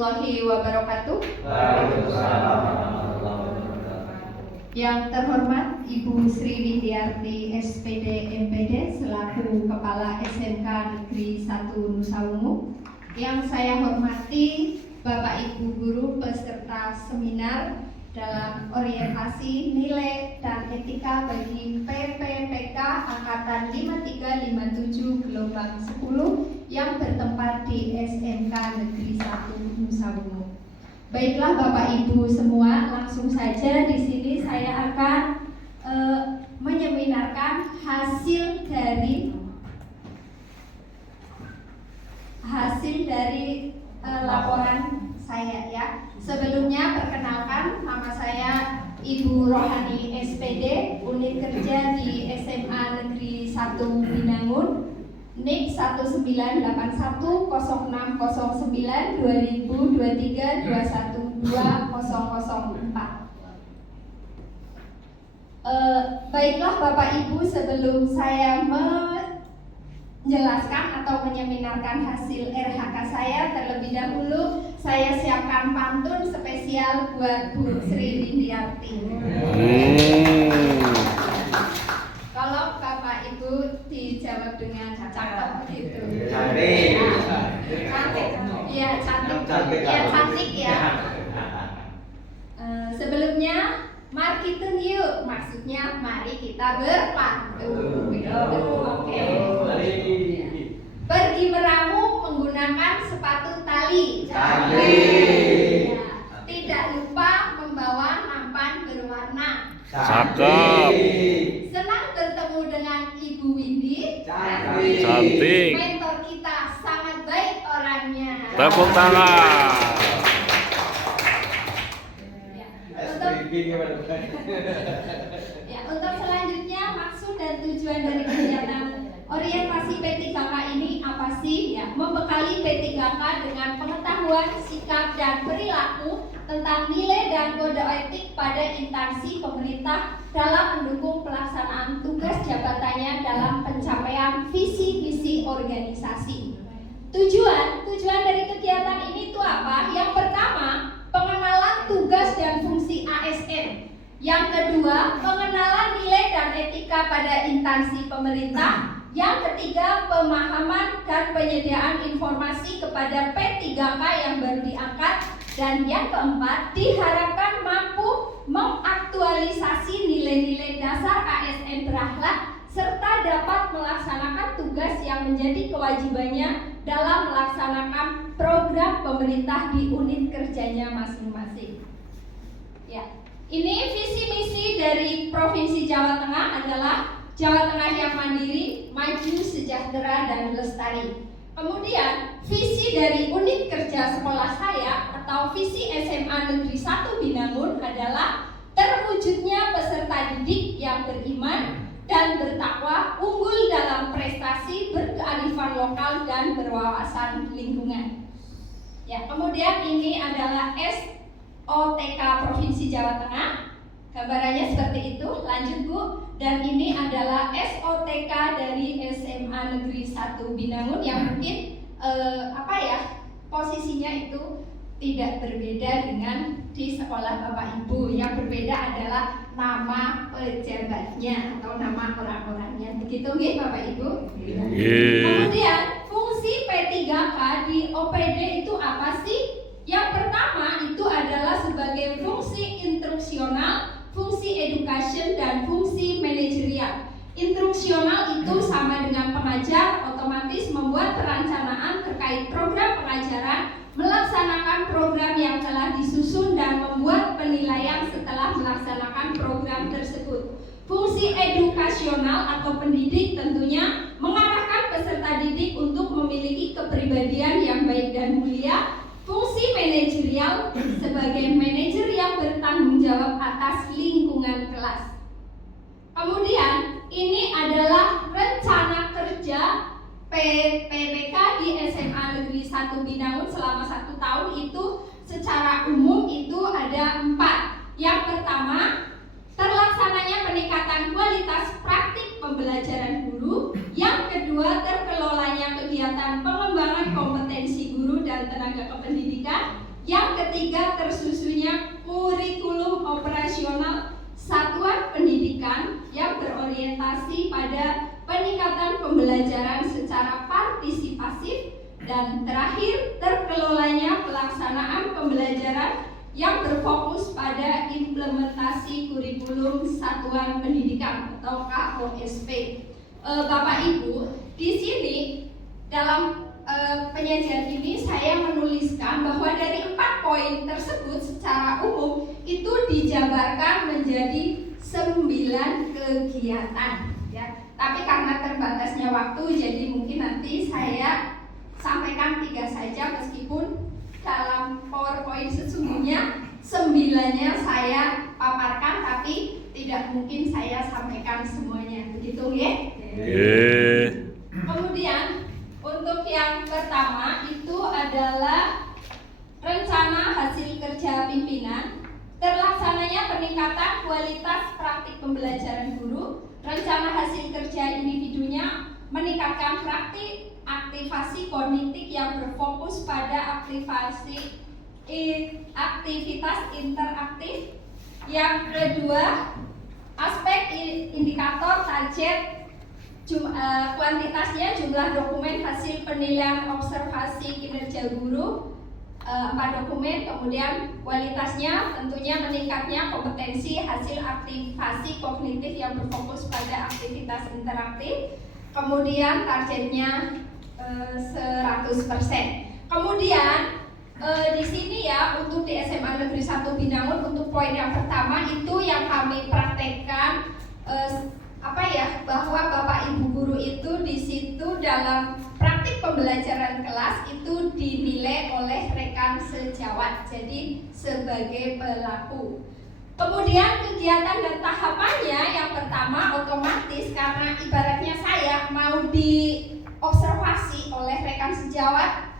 warahmatullahi wabarakatuh. Waalaikumsalam warahmatullahi wabarakatuh. Yang terhormat Ibu Sri Widiarti SPD MPD selaku Kepala SMK Negeri 1 Nusawungu. Yang saya hormati Bapak Ibu guru peserta seminar dalam orientasi nilai dan etika bagi PPPK Angkatan 5357 Gelombang 10 yang bertempat di SMK Negeri 1 Nusawungu. Baiklah Bapak Ibu semua, langsung saja di sini saya akan menyeminarkan hasil dari laporan saya ya. Sebelumnya perkenalkan, nama saya Ibu Rohani SPD, unit kerja di SMA Negeri 1 Binangun, NIK 1981009-2023-21204. Baiklah Bapak Ibu, sebelum saya menjelaskan atau menyeminarkan hasil RHK saya, terlebih dahulu saya siapkan pantun spesial buat Bu Sri Widiarti. Kalau Bapak Ibu dijawab dengan cakep gitu. Cantik. Iya, cantik. Iya, cantik ya. Sebelumnya mari kita yuk, maksudnya mari kita berpantun. Oke. Pergi meramu menggunakan sepatu tali. Cantik. Ya. Tidak lupa membawa nampan berwarna. Cakep. Senang bertemu dengan Ibu Windy. Cantik. Mentor kita sangat baik orangnya. Tepuk tangan. Untuk selanjutnya maksud dan tujuan dari kegiatan orientasi P3K ini apa sih? Ya, membekali P3K dengan pengetahuan, sikap dan perilaku tentang nilai dan kode etik pada instansi pemerintah dalam mendukung pelaksanaan tugas jabatannya dalam pencapaian visi misi organisasi. Tujuan dari kegiatan ini itu apa? Yang pertama, pengenalan tugas dan fungsi ASN. Yang kedua, pengenalan nilai dan etika pada instansi pemerintah. Yang ketiga, pemahaman dan penyediaan informasi kepada P3K yang baru diangkat. Dan yang keempat, diharapkan mampu mengaktualisasi nilai-nilai dasar ASN berakhlak serta dapat melaksanakan tugas yang menjadi kewajibannya dalam melaksanakan program pemerintah di unit kerjanya masing-masing. Ya, ini visi misi dari Provinsi Jawa Tengah adalah Jawa Tengah yang mandiri, maju, sejahtera, dan lestari. Kemudian visi dari unit kerja sekolah saya atau visi SMA Negeri 1 Binangun adalah terwujudnya peserta didik yang beriman dan bertakwa, unggul dalam prestasi, berkearifan lokal dan berwawasan lingkungan. Ya, kemudian ini adalah SOTK Provinsi Jawa Tengah. Gambarannya seperti itu. Lanjut Bu. Dan ini adalah SOTK dari SMA Negeri 1 Binangun yang mungkin posisinya itu tidak berbeda dengan di sekolah Bapak Ibu. Yang berbeda adalah nama pejabatnya atau nama orang-orangnya. Begitu nggih Bapak Ibu? Kemudian fungsi P3K di OPD itu apa sih? Yang pertama itu adalah sebagai fungsi instruksional, fungsi education, dan fungsi manajerial. Instruksional itu sama dengan pengajar, otomatis membuat perencanaan terkait program pengajaran, melaksanakan program yang telah disusun dan membuat penilaian setelah melaksanakan program tersebut. Fungsi edukasional atau pendidik tentunya mengarahkan peserta didik untuk memiliki kepribadian yang baik dan mulia. Fungsi manajerial sebagai manajer yang bertanggung jawab atas lingkungan kelas. Kemudian ini adalah rencana kerja PPPK di SMA Negeri 1 Binangun selama 1 tahun itu secara umum itu ada 4. Yang pertama, terlaksananya peningkatan kualitas praktik pembelajaran guru. Yang kedua, terkelolanya kegiatan pengembangan kompetensi guru dan tenaga kependidikan. Yang ketiga, tersusunnya kurikulum operasional satuan pendidikan yang berorientasi pada peningkatan pembelajaran secara partisipasif. Dan terakhir, terkelolanya pelaksanaan pembelajaran yang berfokus pada implementasi kurikulum satuan pendidikan atau KOSP. Bapak Ibu, di sini dalam penyajian ini saya menuliskan bahwa dari 4 poin tersebut secara umum itu dijabarkan menjadi 9 kegiatan, ya. Tapi karena terbatasnya waktu, jadi mungkin nanti saya sampaikan 3 saja, meskipun dalam PowerPoint sesungguhnya 9-nya saya paparkan, tapi tidak mungkin saya sampaikan semuanya, begitu ya? Kemudian untuk yang pertama itu adalah rencana hasil kerja pimpinan, terlaksananya peningkatan kualitas praktik pembelajaran guru, rencana hasil kerja individunya meningkatkan praktik aktivasi kognitif yang berfokus pada aktivitas interaktif. Yang kedua, aspek indikator target kuantitasnya jumlah dokumen hasil penilaian observasi kinerja guru 4 dokumen. Kemudian kualitasnya tentunya meningkatnya kompetensi hasil aktivasi kognitif yang berfokus pada aktivitas interaktif. Kemudian targetnya 100%. Kemudian di sini ya, untuk di SMA Negeri 1 Binangun, untuk poin yang pertama itu yang kami praktekkan bahwa Bapak Ibu guru itu di situ dalam praktik pembelajaran kelas itu dinilai oleh rekan sejawat, jadi sebagai pelaku. Kemudian kegiatan dan tahapannya, yang pertama otomatis karena ibaratnya saya mau diobservasi oleh rekan sejawat.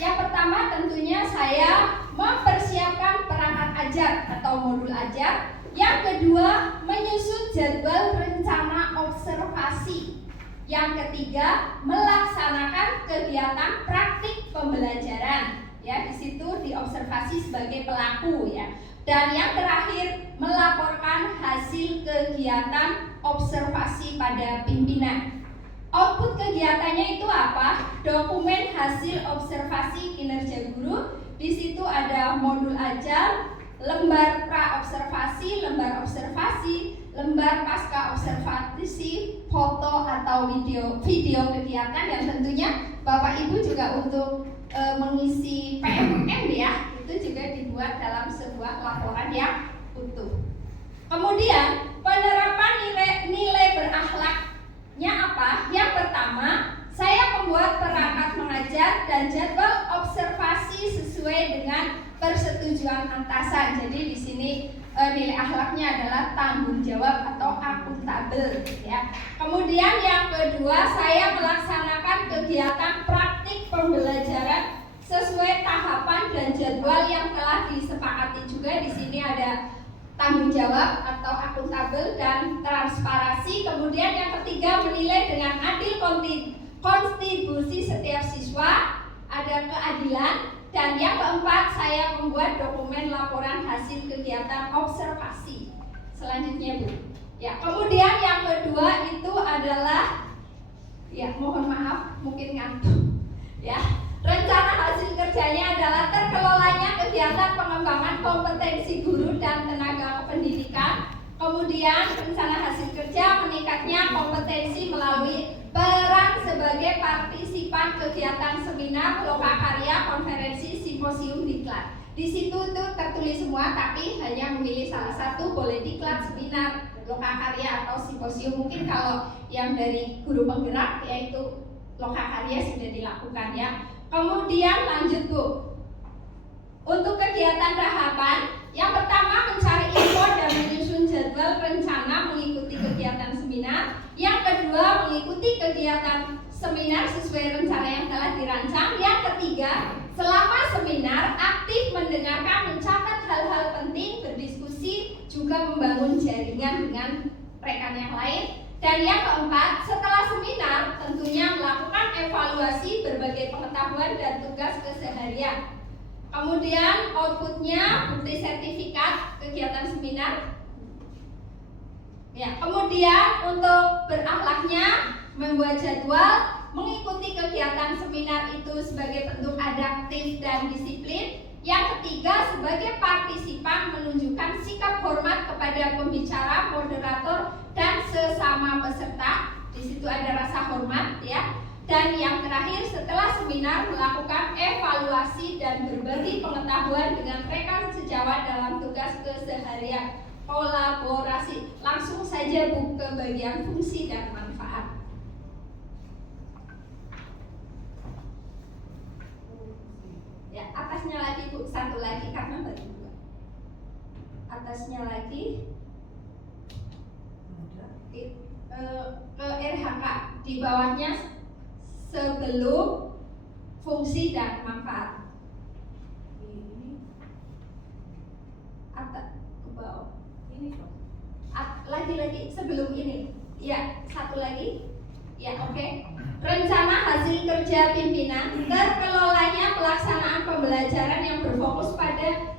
Yang pertama tentunya saya mempersiapkan perangkat ajar atau modul ajar. Yang kedua, menyusun jadwal rencana observasi. Yang ketiga, melaksanakan kegiatan praktik pembelajaran. Ya, di situ diobservasi sebagai pelaku ya. Dan yang terakhir, melaporkan hasil kegiatan observasi pada pimpinan. Output kegiatannya itu apa? Dokumen hasil observasi kinerja guru. Di situ ada modul ajar, lembar pra observasi, lembar observasi, lembar pasca observasi, foto atau video kegiatan, dan tentunya Bapak Ibu juga untuk mengisi PMM ya, itu juga dibuat dalam sebuah laporan yang utuh. Kemudian penerapan nilai berakhlaknya apa? Yang pertama, saya membuat perangkat mengajar dan jadwal observasi sesuai dengan persetujuan atasan. Jadi di sini nilai akhlaknya adalah tanggung jawab atau akuntabel ya. Kemudian yang kedua, saya melaksanakan kegiatan praktik pembelajaran sesuai tahapan dan jadwal yang telah disepakati. Juga di sini ada tanggung jawab atau akuntabel dan transparansi. Kemudian yang ketiga, menilai dengan adil kontribusi setiap siswa, ada keadilan. Dan yang keempat, saya membuat dokumen laporan hasil kegiatan observasi. Selanjutnya Bu. Ya, kemudian yang kedua itu adalah, ya mohon maaf mungkin ngantuk. Ya, rencana hasil kerjanya adalah terkelolanya kegiatan pengembangan kompetensi guru dan tenaga pendidikan. Kemudian rencana hasil kerja meningkatnya kompetensi melalui peran sebagai partisipan kegiatan seminar, lokakarya, konferensi, simposium, diklat. Di situ tuh tertulis semua, tapi hanya memilih salah satu, boleh diklat, seminar, lokakarya atau simposium. Mungkin kalau yang dari guru penggerak yaitu lokakarya sudah dilakukan ya. Kemudian lanjut Bu. Untuk kegiatan tahapan, yang pertama mencari info dan menyusun jadwal rencana mengikuti kegiatan seminar. Yang kedua, mengikuti kegiatan seminar sesuai rencana yang telah dirancang. Yang ketiga, selama seminar aktif mendengarkan, mencatat hal-hal penting, berdiskusi, juga membangun jaringan dengan rekan yang lain. Dan yang keempat, setelah seminar tentunya melakukan evaluasi berbagai pengetahuan dan tugas keseharian. Kemudian outputnya bukti sertifikat kegiatan seminar. Ya, kemudian untuk berakhlaknya membuat jadwal, mengikuti kegiatan seminar itu sebagai bentuk adaptif dan disiplin. Yang ketiga, sebagai partisipan menunjukkan sikap hormat kepada pembicara, moderator, dan sesama peserta. Di situ ada rasa hormat ya. Dan yang terakhir, setelah seminar melakukan evaluasi dan berbagi pengetahuan dengan rekan sejawat dalam tugas keseharian. Kolaborasi. Langsung saja Bu ke bagian fungsi dan manfaat. Ya, atasnya lagi Bu, satu lagi karena bagi dua. Atasnya lagi ke RHK, di bawahnya sebelum fungsi dan manfaat. Ini atas ke bawah. Ini lagi sebelum ini. Ya, satu lagi. Ya, oke. Rencana hasil kerja pimpinan, terkelolanya pelaksanaan pembelajaran yang berfokus pada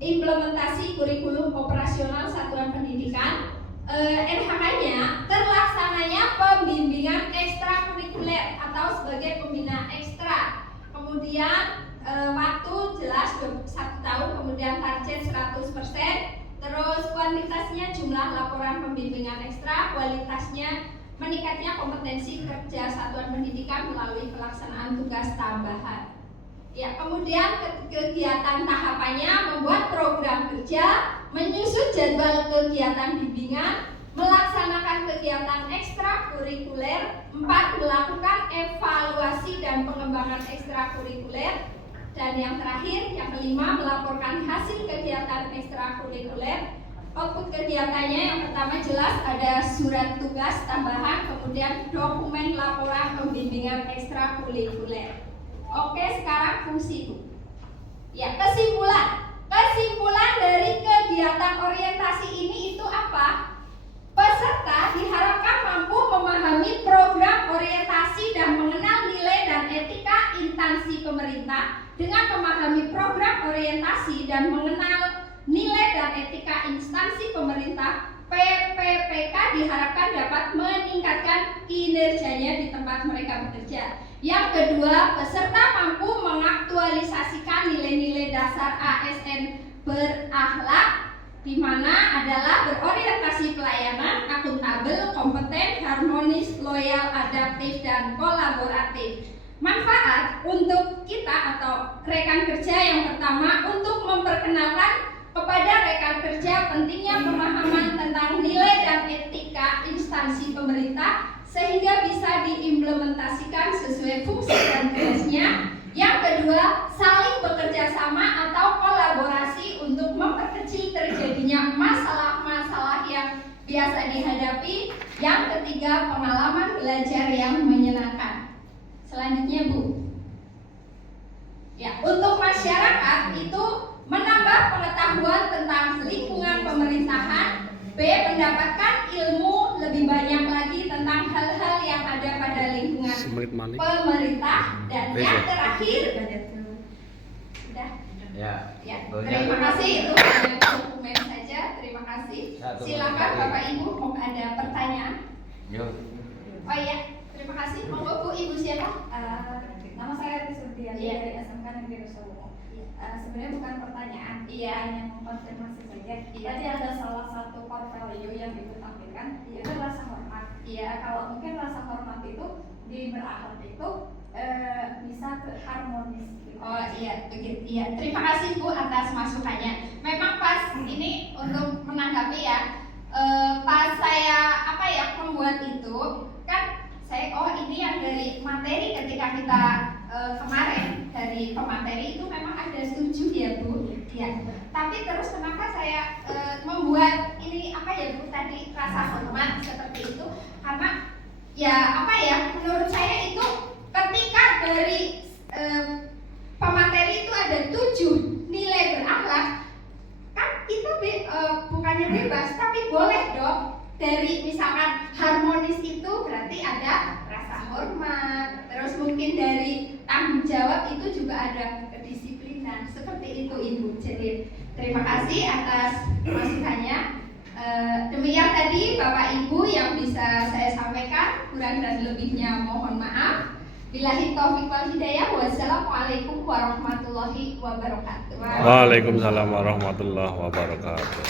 implementasi kurikulum operasional satuan pendidikan. RHK-nya terlaksananya pembimbingan ekstrakurikuler atau sebagai pembina ekstra. Kemudian waktu jelas 1 tahun, kemudian target 100%. Terus kuantitasnya jumlah laporan pembimbingan ekstra, kualitasnya meningkatnya kompetensi kerja satuan pendidikan melalui pelaksanaan tugas tambahan. Ya, kemudian kegiatan tahapannya membuat program kerja, menyusun jadwal kegiatan bimbingan, melaksanakan kegiatan ekstrakurikuler, 4. Melakukan evaluasi dan pengembangan ekstrakurikuler, dan yang terakhir, yang kelima, melaporkan hasil kegiatan ekstrakurikuler. Output kegiatannya yang pertama jelas ada surat tugas tambahan, kemudian dokumen laporan pembimbingan ekstrakurikuler. Oke, sekarang fungsi Bu. Ya, kesimpulan dari kegiatan orientasi ini itu apa? Peserta diharapkan mampu memahami program orientasi dan mengenal nilai dan etika instansi pemerintah. Dengan memahami program orientasi dan mengenal nilai dan etika instansi pemerintah, PPPK diharapkan dapat meningkatkan kinerjanya di tempat mereka bekerja. Yang kedua, peserta mampu mengaktualisasikan nilai-nilai dasar ASN berakhlak, di mana adalah berorientasi pelayanan, akuntabel, kompeten, harmonis, loyal, adaptif, dan kolaboratif. Manfaat untuk kita atau rekan kerja yang pertama, untuk memperkenalkan kepada rekan kerja pentingnya pemahaman tentang nilai dan etika instansi pemerintah sehingga bisa diimplementasikan sesuai fungsi dan tugasnya. Yang kedua, saling bekerja sama atau kolaborasi untuk memperkecil terjadinya masalah-masalah yang biasa dihadapi. Yang ketiga, pengalaman belajar yang menyenangkan. Selanjutnya Bu. Ya, untuk masyarakat itu menambah pengetahuan tentang lingkungan pemerintahan. B. Mendapatkan ilmu lebih banyak lagi tentang hal-hal yang ada pada lingkungan pemerintah. Dan yang terakhir, sudah. Ya. Terima kasih, itu hanya dokumen saja. Terima kasih. Silakan Bapak Ibu, mau ada pertanyaan? Oh iya, terima kasih. Monggo Bu, Ibu siapa? Nama saya Surtiani dari SMK Negeri Solo. Sebenarnya bukan pertanyaan, hanya mengkonfirmasi saja. Tadi ada salah satu core value yang Ibu tampilkan, itu rasa hormat. Kalau mungkin rasa hormat itu di berakhlak itu bisa ke harmonis. Oh iya, begitu. Iya, terima kasih Bu atas masukannya. Memang pas ini untuk menanggapi ya, pas saya membuat itu kan saya ini yang dari materi ketika kita kemarin dari pemateri itu memang ada 7 ya Bu. Ya. Tapi terus kenapa saya membuat ini Bu tadi rasa hormat seperti itu? Karena menurut saya itu ketika dari pemateri itu ada 7 nilai berakhlak, kan kita bukannya bebas tapi boleh dong. Dari misalkan harmonis itu berarti ada rasa hormat, terus mungkin dari tanggung jawab itu juga ada kedisiplinan. Ibu Celin. Terima kasih atas masukannya. Demikian tadi Bapak Ibu yang bisa saya sampaikan, kurang dan lebihnya mohon maaf. Billahi taufiq wal hidayah. Wassalamualaikum warahmatullahi wabarakatuh. Waalaikumsalam warahmatullahi wabarakatuh.